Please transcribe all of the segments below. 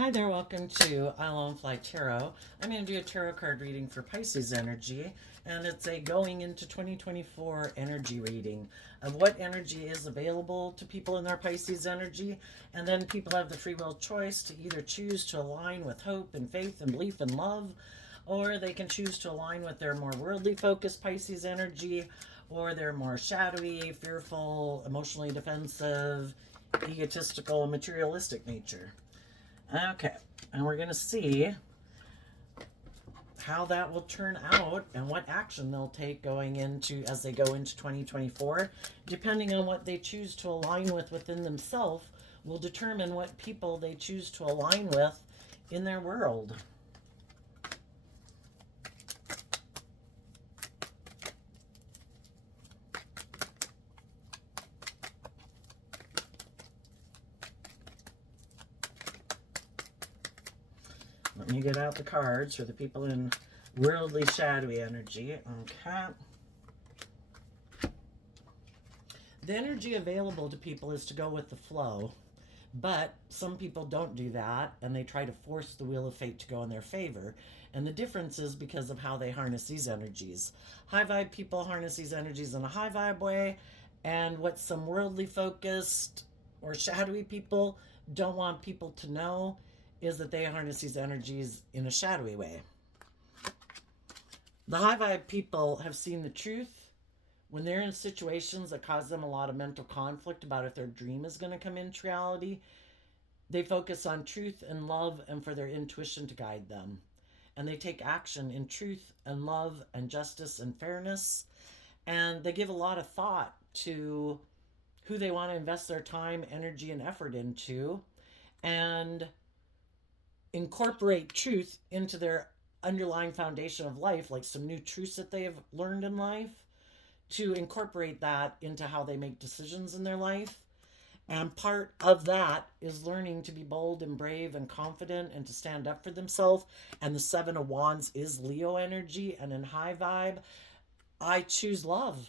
Hi there, welcome to I Lone Fly Tarot. I'm going to do a tarot card reading for Pisces energy, and it's a going into 2024 energy reading of what energy is available to people in their Pisces energy, and then people have the free will choice to either choose to align with hope and faith and belief and love, or they can choose to align with their more worldly focused Pisces energy, or their more shadowy, fearful, emotionally defensive, egotistical, materialistic nature. Okay, and we're going to see how that will turn out and what action they'll take going into as they go into 2024. Depending on what they choose to align with within themselves will determine what people they choose to align with in their world. Let me get out the cards for the people in worldly shadowy energy. Okay. The energy available to people is to go with the flow, but some people don't do that and they try to force the wheel of fate to go in their favor. And the difference is because of how they harness these energies. High vibe people harness these energies in a high vibe way, and what some worldly focused or shadowy people don't want people to know is that they harness these energies in a shadowy way. The high vibe people have seen the truth when they're in situations that cause them a lot of mental conflict about if their dream is going to come into reality. They focus on truth and love and for their intuition to guide them. And they take action in truth and love and justice and fairness. And they give a lot of thought to who they want to invest their time, energy, and effort into, and incorporate truth into their underlying foundation of life, like some new truths that they have learned in life, to incorporate that into how they make decisions in their life. And part of that is learning to be bold and brave and confident and to stand up for themselves. And the Seven of Wands is Leo energy. And in high vibe, I choose love.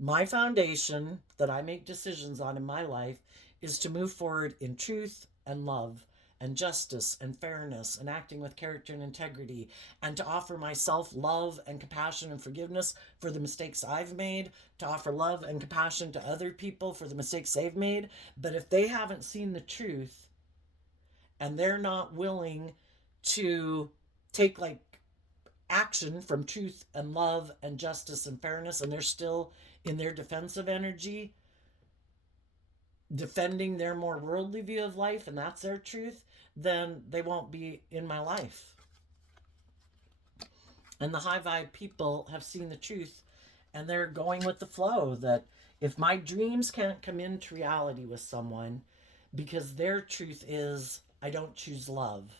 My foundation that I make decisions on in my life is to move forward in truth and love and justice and fairness and acting with character and integrity, and to offer myself love and compassion and forgiveness for the mistakes I've made, to offer love and compassion to other people for the mistakes they've made. But if they haven't seen the truth and they're not willing to take action from truth and love and justice and fairness, and they're still in their defensive energy, defending their more worldly view of life, and that's their truth, then they won't be in my life. And the high vibe people have seen the truth and they're going with the flow, that if my dreams can't come into reality with someone because their truth is I don't choose love,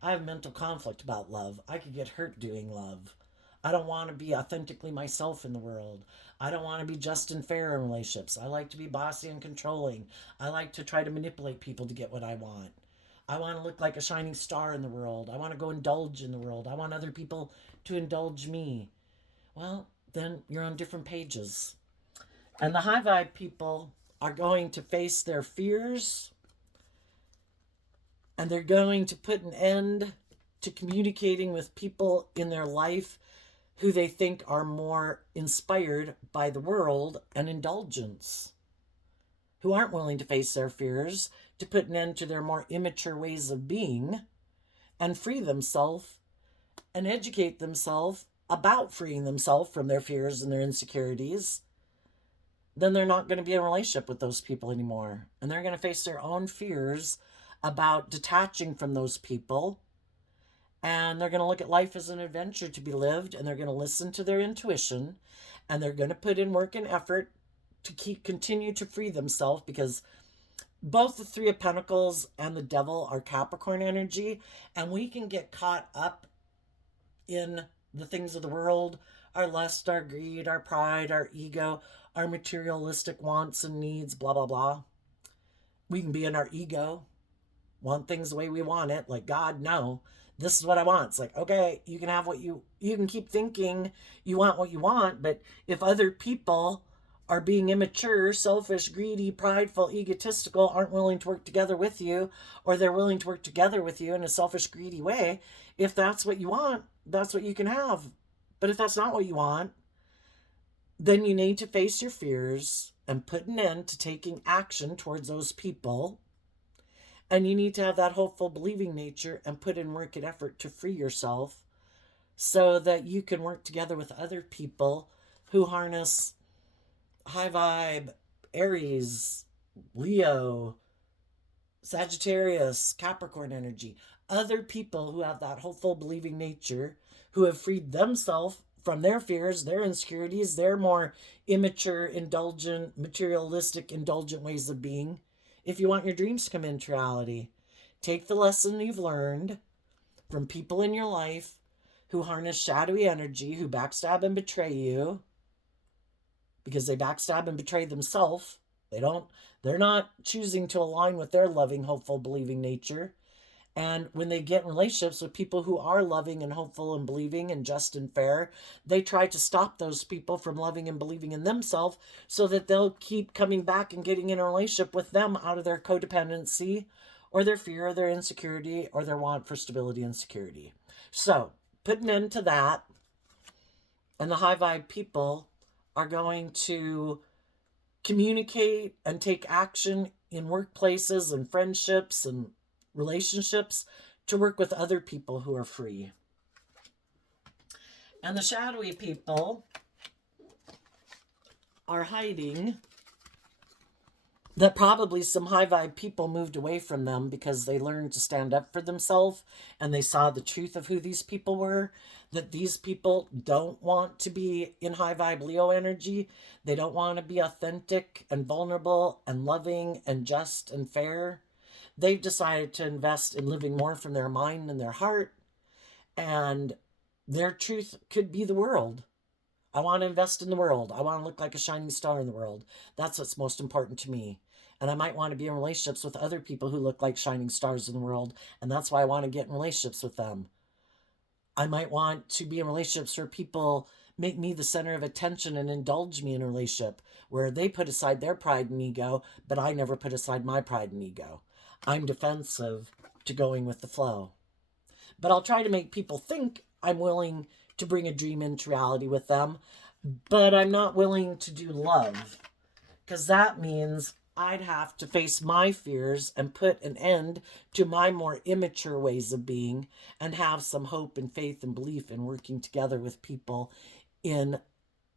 I have mental conflict about love, I could get hurt doing love, I don't want to be authentically myself in the world, I don't want to be just and fair in relationships, I like to be bossy and controlling, I like to try to manipulate people to get what I want, I want to look like a shining star in the world, I want to go indulge in the world, I want other people to indulge me. Well, then you're on different pages. And the high vibe people are going to face their fears, and they're going to put an end to communicating with people in their life who they think are more inspired by the world and indulgence, who aren't willing to face their fears, to put an end to their more immature ways of being and free themselves and educate themselves about freeing themselves from their fears and their insecurities. Then they're not going to be in a relationship with those people anymore. And they're going to face their own fears about detaching from those people. And they're going to look at life as an adventure to be lived. And they're going to listen to their intuition. And they're going to put in work and effort to continue to free themselves, because both the Three of Pentacles and the Devil are Capricorn energy. And we can get caught up in the things of the world, our lust, our greed, our pride, our ego, our materialistic wants and needs, blah, blah, blah. We can be in our ego, want things the way we want it, like, God, no, this is what I want. It's like, okay, you can have what you can keep thinking you want what you want, but if other people are being immature, selfish, greedy, prideful, egotistical, aren't willing to work together with you, or they're willing to work together with you in a selfish, greedy way, if that's what you want, that's what you can have. But if that's not what you want, then you need to face your fears and put an end to taking action towards those people. And you need to have that hopeful, believing nature and put in work and effort to free yourself so that you can work together with other people who harness high vibe, Aries, Leo, Sagittarius, Capricorn energy. Other people who have that hopeful, believing nature, who have freed themselves from their fears, their insecurities, their more immature, indulgent, materialistic, indulgent ways of being. If you want your dreams to come into reality, take the lesson you've learned from people in your life who harness shadowy energy, who backstab and betray you, because they backstab and betray themselves. They're not choosing to align with their loving, hopeful, believing nature. And when they get in relationships with people who are loving and hopeful and believing and just and fair, they try to stop those people from loving and believing in themselves so that they'll keep coming back and getting in a relationship with them out of their codependency or their fear or their insecurity or their want for stability and security. So, put an end to that. And the high vibe people are going to communicate and take action in workplaces and friendships and relationships to work with other people who are free. And the shadowy people are hiding that probably some high vibe people moved away from them because they learned to stand up for themselves and they saw the truth of who these people were, that these people don't want to be in high vibe Leo energy. They don't want to be authentic and vulnerable and loving and just and fair. They've decided to invest in living more from their mind and their heart, and their truth could be the world. I want to invest in the world. I want to look like a shining star in the world. That's what's most important to me. And I might want to be in relationships with other people who look like shining stars in the world. And that's why I want to get in relationships with them. I might want to be in relationships where people make me the center of attention and indulge me in a relationship where they put aside their pride and ego, but I never put aside my pride and ego. I'm defensive to going with the flow. But I'll try to make people think I'm willing to bring a dream into reality with them, but I'm not willing to do love, because that means I'd have to face my fears and put an end to my more immature ways of being and have some hope and faith and belief in working together with people in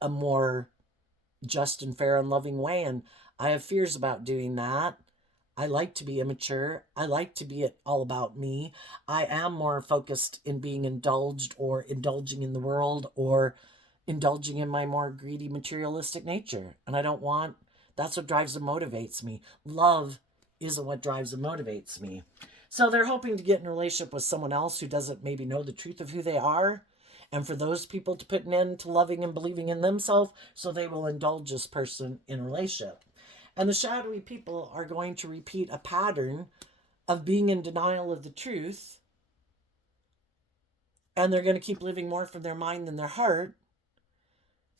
a more just and fair and loving way. And I have fears about doing that. I like to be immature. I like to be all about me. I am more focused in being indulged or indulging in the world or indulging in my more greedy materialistic nature. And I don't want, that's what drives and motivates me. Love isn't what drives and motivates me. So they're hoping to get in a relationship with someone else who doesn't maybe know the truth of who they are. And for those people to put an end to loving and believing in themselves, so they will indulge this person in a relationship. And the shadowy people are going to repeat a pattern of being in denial of the truth. And they're going to keep living more from their mind than their heart.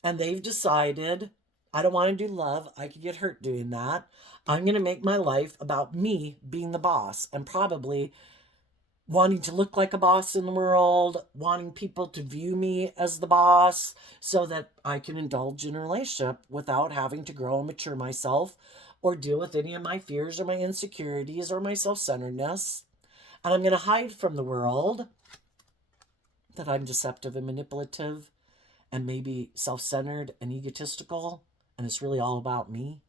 And they've decided, I don't want to do love. I could get hurt doing that. I'm going to make my life about me being the boss and probably wanting to look like a boss in the world, wanting people to view me as the boss so that I can indulge in a relationship without having to grow and mature myself or deal with any of my fears or my insecurities or my self-centeredness. And I'm going to hide from the world that I'm deceptive and manipulative and maybe self-centered and egotistical, and it's really all about me.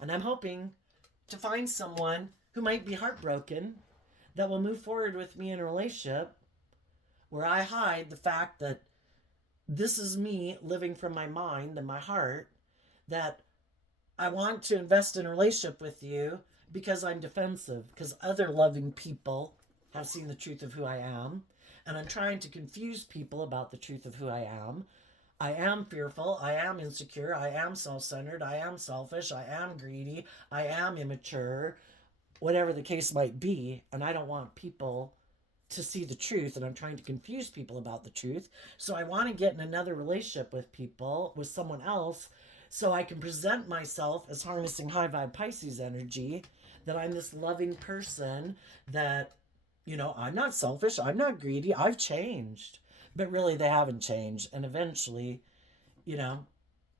And I'm hoping to find someone who might be heartbroken that will move forward with me in a relationship where I hide the fact that this is me living from my mind and my heart, that I want to invest in a relationship with you because I'm defensive, because other loving people have seen the truth of who I am, and I'm trying to confuse people about the truth of who I am. I am fearful, I am insecure, I am self-centered, I am selfish, I am greedy, I am immature, whatever the case might be, and I don't want people to see the truth, and I'm trying to confuse people about the truth. So I want to get in another relationship with people, with someone else, so I can present myself as harnessing high vibe Pisces energy, that I'm this loving person, that, I'm not selfish, I'm not greedy, I've changed. But really, they haven't changed. And eventually, you know,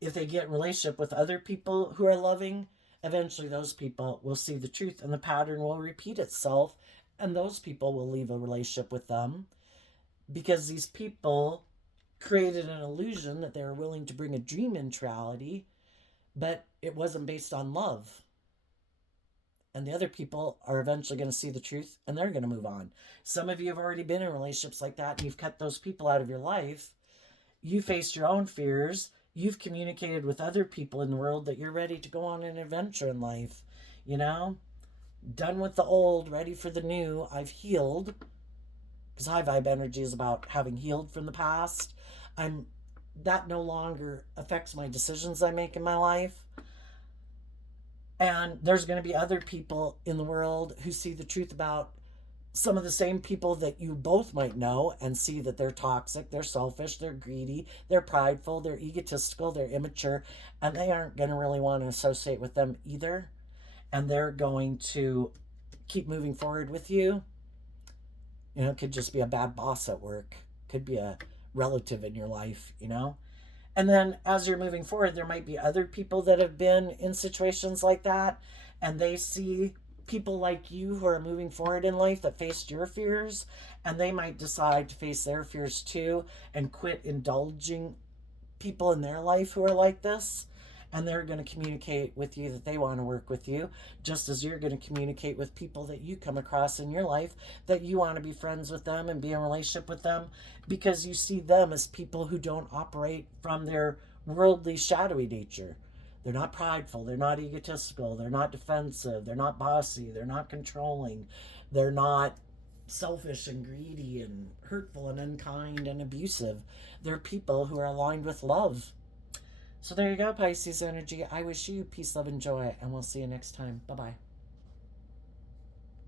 if they get in relationship with other people who are loving, eventually those people will see the truth and the pattern will repeat itself, and those people will leave a relationship with them because these people created an illusion that they were willing to bring a dream into reality, but it wasn't based on love. And the other people are eventually going to see the truth and they're going to move on. Some of you have already been in relationships like that and you've cut those people out of your life. You faced your own fears. You've communicated with other people in the world that you're ready to go on an adventure in life. Done with the old, ready for the new. I've healed, because high vibe energy is about having healed from the past. That no longer affects my decisions I make in my life. And there's going to be other people in the world who see the truth about some of the same people that you both might know and see that they're toxic, they're selfish, they're greedy, they're prideful, they're egotistical, they're immature, and they aren't going to really want to associate with them either. And they're going to keep moving forward with you. It could just be a bad boss at work, could be a relative in your life. And then as you're moving forward, there might be other people that have been in situations like that, and they see people like you who are moving forward in life that faced your fears, and they might decide to face their fears too and quit indulging people in their life who are like this. And they're going to communicate with you that they want to work with you, just as you're going to communicate with people that you come across in your life that you want to be friends with them and be in a relationship with them, because you see them as people who don't operate from their worldly, shadowy nature. They're not prideful, they're not egotistical, they're not defensive, they're not bossy, they're not controlling, they're not selfish and greedy and hurtful and unkind and abusive. They're people who are aligned with love. So there you go, Pisces energy. I wish you peace, love, and joy, and we'll see you next time. Bye-bye.